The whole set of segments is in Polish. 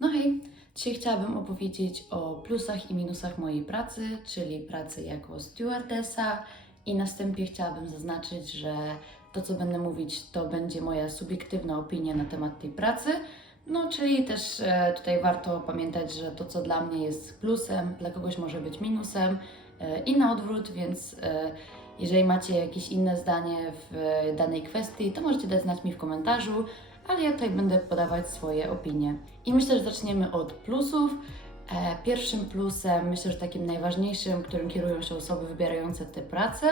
No hej, dzisiaj chciałabym opowiedzieć o plusach i minusach mojej pracy, czyli pracy jako stewardessa i na wstępie chciałabym zaznaczyć, że to co będę mówić to będzie moja subiektywna opinia na temat tej pracy. No, czyli też e, tutaj warto pamiętać, że to co dla mnie jest plusem, dla kogoś może być minusem e, i na odwrót, więc e, jeżeli macie jakieś inne zdanie w danej kwestii, to możecie dać znać mi w komentarzu, ale ja tutaj będę podawać swoje opinie. I myślę, że zaczniemy od plusów. E, Pierwszym plusem, myślę, że takim najważniejszym, którym kierują się osoby wybierające tę pracę,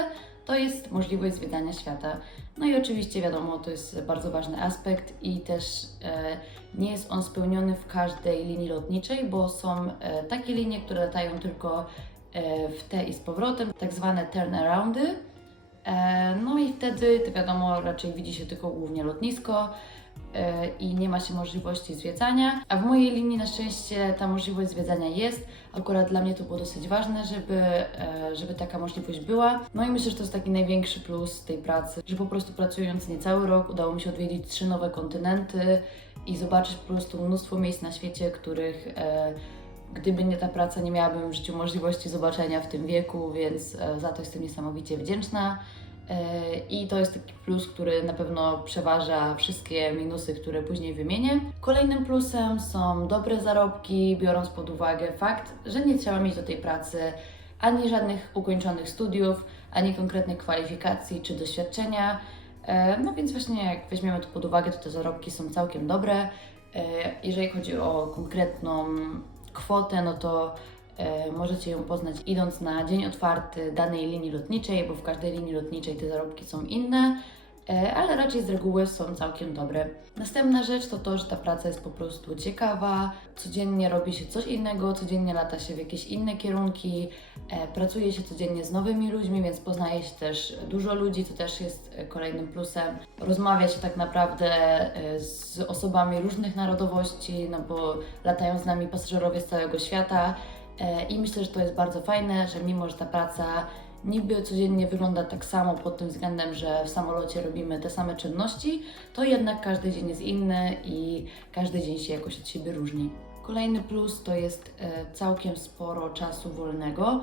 to jest możliwość zwiedzania świata. No i oczywiście wiadomo, to jest bardzo ważny aspekt i też e, nie jest on spełniony w każdej linii lotniczej, bo są e, takie linie, które latają tylko e, w te i z powrotem, tak zwane turnaroundy. E, no i wtedy, to wiadomo, raczej widzi się tylko głównie lotnisko i nie ma się możliwości zwiedzania. A w mojej linii na szczęście ta możliwość zwiedzania jest. Akurat dla mnie to było dosyć ważne, żeby, e, żeby taka możliwość była. No i myślę, że to jest taki największy plus tej pracy, że po prostu pracując niecały rok udało mi się odwiedzić trzy nowe kontynenty i zobaczyć po prostu mnóstwo miejsc na świecie, których e, gdyby nie ta praca, nie miałabym w życiu możliwości zobaczenia w tym wieku, więc e, za to jestem niesamowicie wdzięczna. E, I to jest taki plus, który na pewno przeważa wszystkie minusy, które później wymienię. Kolejnym plusem są dobre zarobki, biorąc pod uwagę fakt, że nie trzeba mieć do tej pracy ani żadnych ukończonych studiów, ani konkretnych kwalifikacji czy doświadczenia. E, No więc właśnie jak weźmiemy to pod uwagę, to te zarobki są całkiem dobre. E, Jeżeli chodzi o konkretną kwotę, no to możecie ją poznać idąc na dzień otwarty danej linii lotniczej, bo w każdej linii lotniczej te zarobki są inne, e, ale raczej z reguły są całkiem dobre. Następna rzecz to to, że ta praca jest po prostu ciekawa, codziennie robi się coś innego, codziennie lata się w jakieś inne kierunki, e, pracuje się codziennie z nowymi ludźmi, więc poznaje się też dużo ludzi, co też jest e, kolejnym plusem. Rozmawia się tak naprawdę e, z osobami różnych narodowości, no bo latają z nami pasażerowie z całego świata e, i myślę, że to jest bardzo fajne, że mimo, że ta praca niby codziennie wygląda tak samo pod tym względem, że w samolocie robimy te same czynności, to jednak każdy dzień jest inny i każdy dzień się jakoś od siebie różni. Kolejny plus to jest e, całkiem sporo czasu wolnego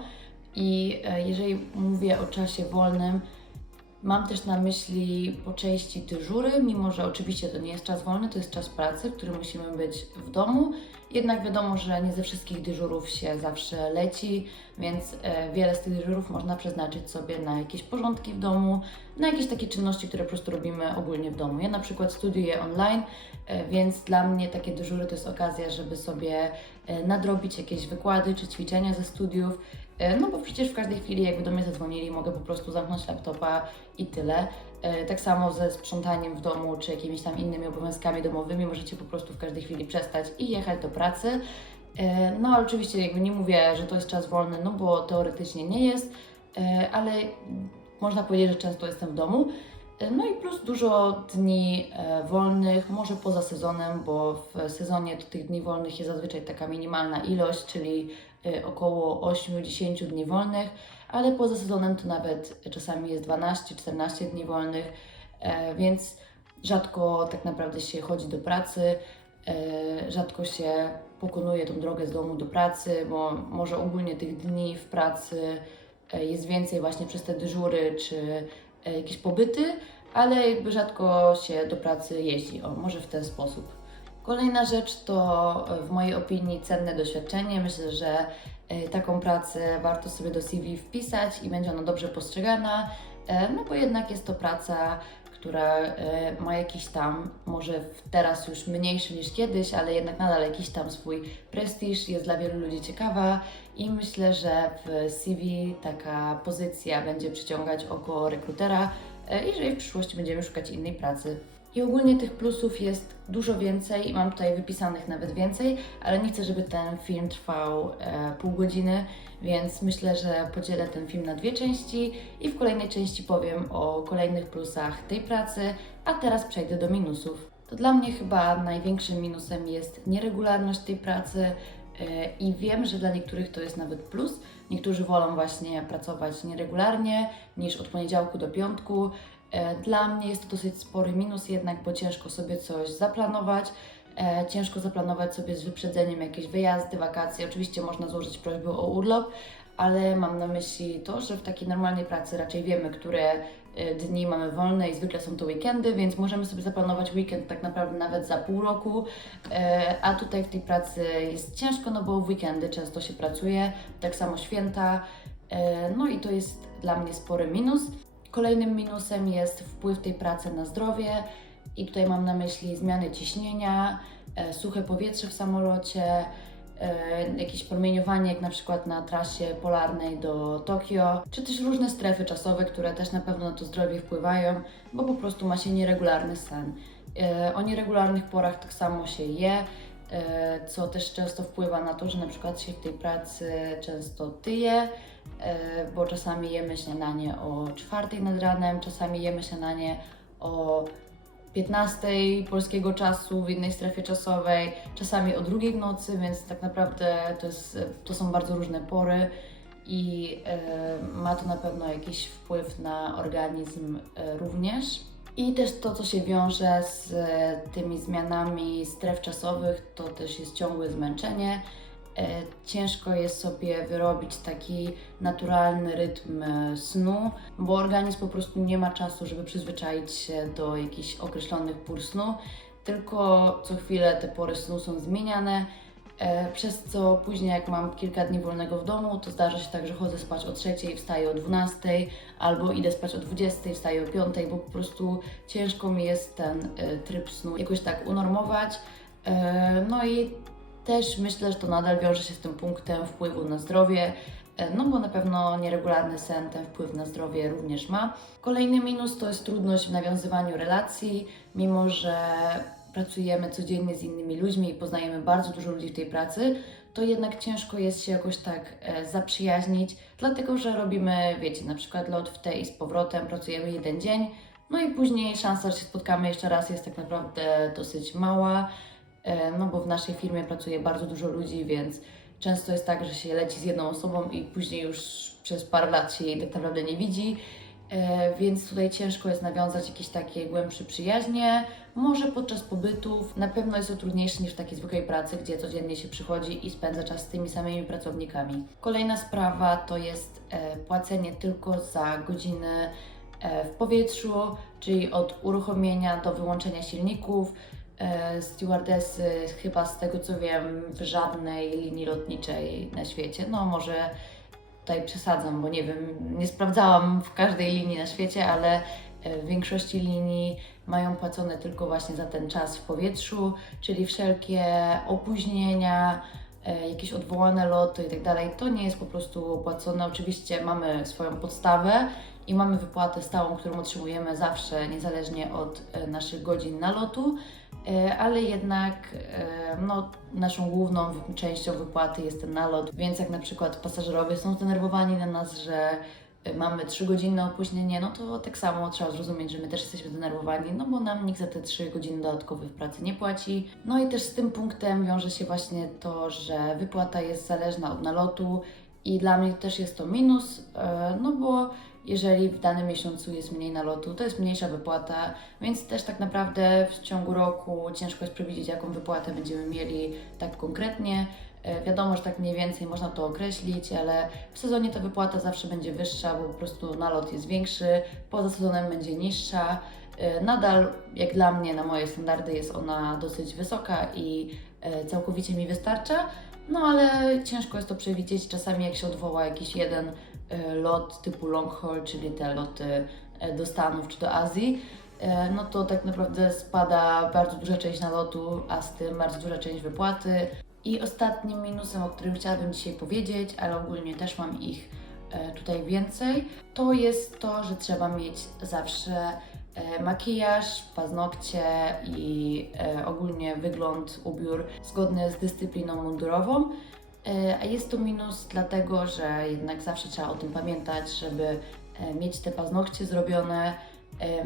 i e, jeżeli mówię o czasie wolnym, Mam też na myśli po części dyżury, mimo że oczywiście to nie jest czas wolny, to jest czas pracy, w którym musimy być w domu. Jednak wiadomo, że nie ze wszystkich dyżurów się zawsze leci, więc e, wiele z tych dyżurów można przeznaczyć sobie na jakieś porządki w domu, na jakieś takie czynności, które po prostu robimy ogólnie w domu. Ja na przykład studiuję online, e, więc dla mnie takie dyżury to jest okazja, żeby sobie e, nadrobić jakieś wykłady czy ćwiczenia ze studiów. E, No bo przecież w każdej chwili, jakby do mnie zadzwonili, mogę po prostu zamknąć laptopa i tyle. E, Tak samo ze sprzątaniem w domu czy jakimiś tam innymi obowiązkami domowymi możecie po prostu w każdej chwili przestać i jechać do pracy. E, No ale oczywiście jakby nie mówię, że to jest czas wolny, no bo teoretycznie nie jest, ale można powiedzieć, że często jestem w domu. No i plus dużo dni e, wolnych, może poza sezonem, bo w sezonie to tych dni wolnych jest zazwyczaj taka minimalna ilość, czyli e, około 8-10 dni wolnych, ale poza sezonem to nawet czasami jest 12-14 dni wolnych, e, więc rzadko tak naprawdę się chodzi do pracy, rzadko się pokonuje tą drogę z domu do pracy, bo może ogólnie tych dni w pracy jest więcej właśnie przez te dyżury czy jakieś pobyty, ale jakby rzadko się do pracy jeździ. O, może w ten sposób. Kolejna rzecz to e, w mojej opinii cenne doświadczenie. Myślę, że e, taką pracę warto sobie do CV wpisać i będzie ona dobrze postrzegana, e, no bo jednak jest to praca, która e, ma jakiś tam, może teraz już mniejszy niż kiedyś, ale jednak nadal jakiś tam swój prestiż, jest dla wielu ludzi ciekawa i myślę, że w CV taka pozycja będzie przyciągać oko rekrutera, jeżeli w przyszłości będziemy szukać innej pracy. I ogólnie tych plusów jest dużo więcej mam tutaj wypisanych nawet więcej, ale nie chcę, żeby ten film trwał e, pół godziny, więc myślę, że podzielę ten film na dwie części i w kolejnej części powiem o kolejnych plusach tej pracy, a teraz przejdę do minusów. To dla mnie chyba największym minusem jest nieregularność tej pracy e, i wiem, że dla niektórych to jest nawet plus. Niektórzy wolą właśnie pracować nieregularnie niż od poniedziałku do piątku. E, Dla mnie jest to dosyć spory minus jednak, bo ciężko sobie coś zaplanować. E, ciężko zaplanować sobie z wyprzedzeniem jakieś wyjazdy, wakacje. Oczywiście można złożyć prośbę o urlop, ale mam na myśli to, że w takiej normalnej pracy raczej wiemy, które e, dni mamy wolne i zwykle są to weekendy, więc możemy sobie zaplanować weekend tak naprawdę nawet za pół roku, a tutaj w tej pracy jest ciężko, no bo w weekendy często się pracuje, tak samo święta, no i to jest dla mnie spory minus. Kolejnym minusem jest wpływ tej pracy na zdrowie i tutaj mam na myśli zmiany ciśnienia, e, suche powietrze w samolocie, e, jakieś promieniowanie, jak na przykład na trasie polarnej do Tokio, czy też różne strefy czasowe, które też na pewno na to zdrowie wpływają, bo po prostu ma się nieregularny sen. E, O nieregularnych porach tak samo się je, co też często wpływa na to, że na przykład się w tej pracy często tyje, e, bo czasami jemy śniadanie o czwartej nad ranem, czasami jemy śniadanie o 15 polskiego czasu w innej strefie czasowej, czasami o drugiej w nocy, więc tak naprawdę to, jest, to są bardzo różne pory i e, ma to na pewno jakiś wpływ na organizm e, również. I też to, co się wiąże z e, tymi zmianami stref czasowych, to też jest ciągłe zmęczenie. E, Ciężko jest sobie wyrobić taki naturalny rytm e, snu, bo organizm po prostu nie ma czasu, żeby przyzwyczaić się do jakichś określonych pór snu, tylko co chwilę te pory snu są zmieniane, przez co później jak mam kilka dni wolnego w domu, to zdarza się tak, że chodzę spać o trzeciej, wstaję o 12, albo idę spać o 20, wstaję o 5, bo po prostu ciężko mi jest ten e, tryb snu jakoś tak unormować. E, No i też myślę, że to nadal wiąże się z tym punktem wpływu na zdrowie, e, no bo na pewno nieregularny sen ten wpływ na zdrowie również ma. Kolejny minus to jest trudność w nawiązywaniu relacji, mimo że pracujemy codziennie z innymi ludźmi i poznajemy bardzo dużo ludzi w tej pracy, to jednak ciężko jest się jakoś tak e, zaprzyjaźnić, dlatego że robimy, wiecie, na przykład lot w te i z powrotem, pracujemy jeden dzień, no i później szansa, że się spotkamy jeszcze raz jest tak naprawdę dosyć mała. E, no bo w naszej firmie pracuje bardzo dużo ludzi, więc często jest tak, że się leci z jedną osobą i później już przez parę lat się jej tak naprawdę nie widzi. E, Więc tutaj ciężko jest nawiązać jakieś takie głębsze przyjaźnie. Może podczas pobytów na pewno jest to trudniejsze niż w takiej zwykłej pracy, gdzie codziennie się przychodzi i spędza czas z tymi samymi pracownikami. Kolejna sprawa to jest e, płacenie tylko za godziny e, w powietrzu, czyli od uruchomienia do wyłączenia silników. Stewardesy chyba z tego co wiem w żadnej linii lotniczej na świecie, no może tutaj przesadzam, bo nie wiem, nie sprawdzałam w każdej linii na świecie, ale e, w większości linii mają płacone tylko właśnie za ten czas w powietrzu, czyli wszelkie opóźnienia, jakieś odwołane loty i tak dalej, to nie jest po prostu opłacone. Oczywiście mamy swoją podstawę i mamy wypłatę stałą, którą otrzymujemy zawsze, niezależnie od e, naszych godzin nalotu, e, ale jednak e, no, naszą główną częścią wypłaty jest ten nalot, więc jak na przykład pasażerowie są zdenerwowani na nas, że e, mamy 3-godzinne opóźnienie, no to tak samo trzeba zrozumieć, że my też jesteśmy zdenerwowani, no bo nam nikt za te 3 godziny dodatkowe w pracy nie płaci. No i też z tym punktem wiąże się właśnie to, że wypłata jest zależna od nalotu i dla mnie też jest to minus, e, no bo jeżeli w danym miesiącu jest mniej nalotu, to jest mniejsza wypłata, więc też tak naprawdę w ciągu roku ciężko jest przewidzieć, jaką wypłatę będziemy mieli tak konkretnie. E, Wiadomo, że tak mniej więcej można to określić, ale w sezonie ta wypłata zawsze będzie wyższa, bo po prostu nalot jest większy, poza sezonem będzie niższa. E, Nadal, jak dla mnie, na moje standardy, jest ona dosyć wysoka i e, całkowicie mi wystarcza. No ale ciężko jest to przewidzieć. Czasami jak się odwoła jakiś jeden lot typu long haul, czyli te loty do Stanów czy do Azji, no to tak naprawdę spada bardzo duża część nalotu, a z tym bardzo duża część wypłaty. I ostatnim minusem, o którym chciałabym dzisiaj powiedzieć, ale ogólnie też mam ich e, tutaj więcej, to jest to, że trzeba mieć zawsze e, makijaż, paznokcie i e, ogólnie wygląd, ubiór zgodny z dyscypliną mundurową. A jest to minus dlatego, że jednak zawsze trzeba o tym pamiętać, żeby mieć te paznokcie zrobione,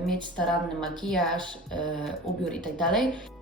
mieć staranny makijaż, e, ubiór i tak.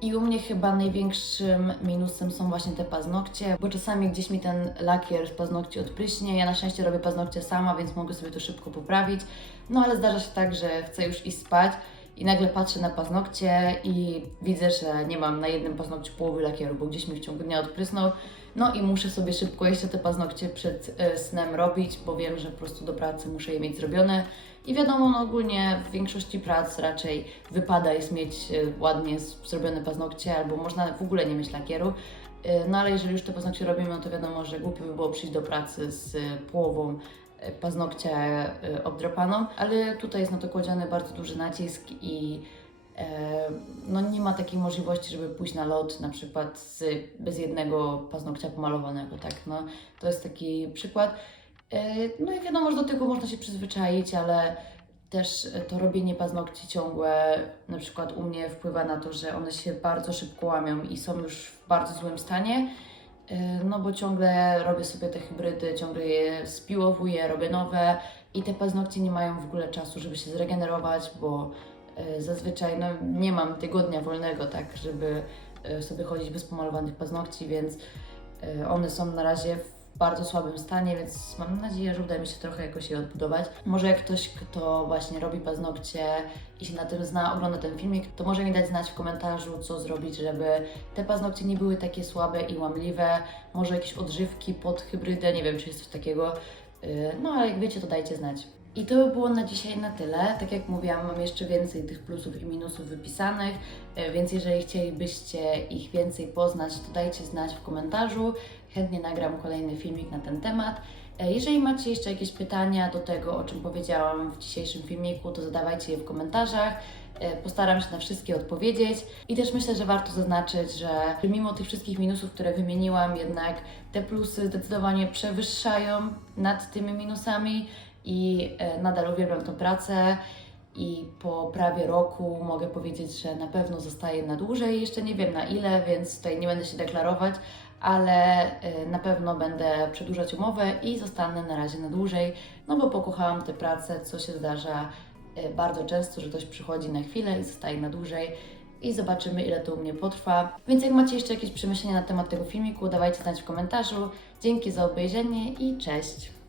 I u mnie chyba największym minusem są właśnie te paznokcie, bo czasami gdzieś mi ten lakier z paznokci odpryśnie. Ja na szczęście robię paznokcie sama, więc mogę sobie to szybko poprawić. No ale zdarza się tak, że chcę już iść spać i nagle patrzę na paznokcie i widzę, że nie mam na jednym paznokciu połowy lakieru, bo gdzieś mi w ciągu dnia odprysnął. No i muszę sobie szybko jeszcze te paznokcie przed e, snem robić, bo wiem, że po prostu do pracy muszę je mieć zrobione. I wiadomo, no ogólnie w większości prac raczej wypada jest mieć e, ładnie zrobione paznokcie, albo można w ogóle nie mieć lakieru. E, No ale jeżeli już te paznokcie robimy, no to wiadomo, że głupio by było przyjść do pracy z połową paznokcia obdrapaną, ale tutaj jest na to kładziony bardzo duży nacisk i no nie ma takiej możliwości, żeby pójść na lot na przykład z, bez jednego paznokcia pomalowanego, tak, no to jest taki przykład. E, No i wiadomo, że do tego można się przyzwyczaić, ale też e, to robienie paznokci ciągłe, na przykład u mnie wpływa na to, że one się bardzo szybko łamią i są już w bardzo złym stanie. E, No bo ciągle robię sobie te hybrydy, ciągle je spiłowuję, robię nowe i te paznokcie nie mają w ogóle czasu, żeby się zregenerować, bo e, zazwyczaj no, nie mam tygodnia wolnego, tak, żeby e, sobie chodzić bez pomalowanych paznokci, więc e, one są na razie w bardzo słabym stanie, więc mam nadzieję, że uda mi się trochę jakoś je odbudować. Może jak ktoś, kto właśnie robi paznokcie i się na tym zna, ogląda ten filmik, to może mi dać znać w komentarzu, co zrobić, żeby te paznokcie nie były takie słabe i łamliwe. Może jakieś odżywki pod hybrydę, nie wiem, czy jest coś takiego. No ale jak wiecie, to dajcie znać. I to by było na dzisiaj na tyle. Tak jak mówiłam, mam jeszcze więcej tych plusów i minusów wypisanych, yy, więc jeżeli chcielibyście ich więcej poznać, to dajcie znać w komentarzu. Chętnie nagram kolejny filmik na ten temat. E, Jeżeli macie jeszcze jakieś pytania do tego, o czym powiedziałam w dzisiejszym filmiku, to zadawajcie je w komentarzach. E, Postaram się na wszystkie odpowiedzieć i też myślę, że warto zaznaczyć, że mimo tych wszystkich minusów, które wymieniłam, jednak te plusy zdecydowanie przewyższają nad tymi minusami i e, nadal uwielbiam tę pracę. I po prawie roku mogę powiedzieć, że na pewno zostaję na dłużej. Jeszcze nie wiem na ile, więc tutaj nie będę się deklarować, ale y, na pewno będę przedłużać umowę i zostanę na razie na dłużej, no bo pokochałam tę pracę, co się zdarza y, bardzo często, że ktoś przychodzi na chwilę i zostaje na dłużej i zobaczymy, ile to u mnie potrwa. Więc jak macie jeszcze jakieś przemyślenia na temat tego filmiku, dawajcie znać w komentarzu. Dzięki za obejrzenie i cześć!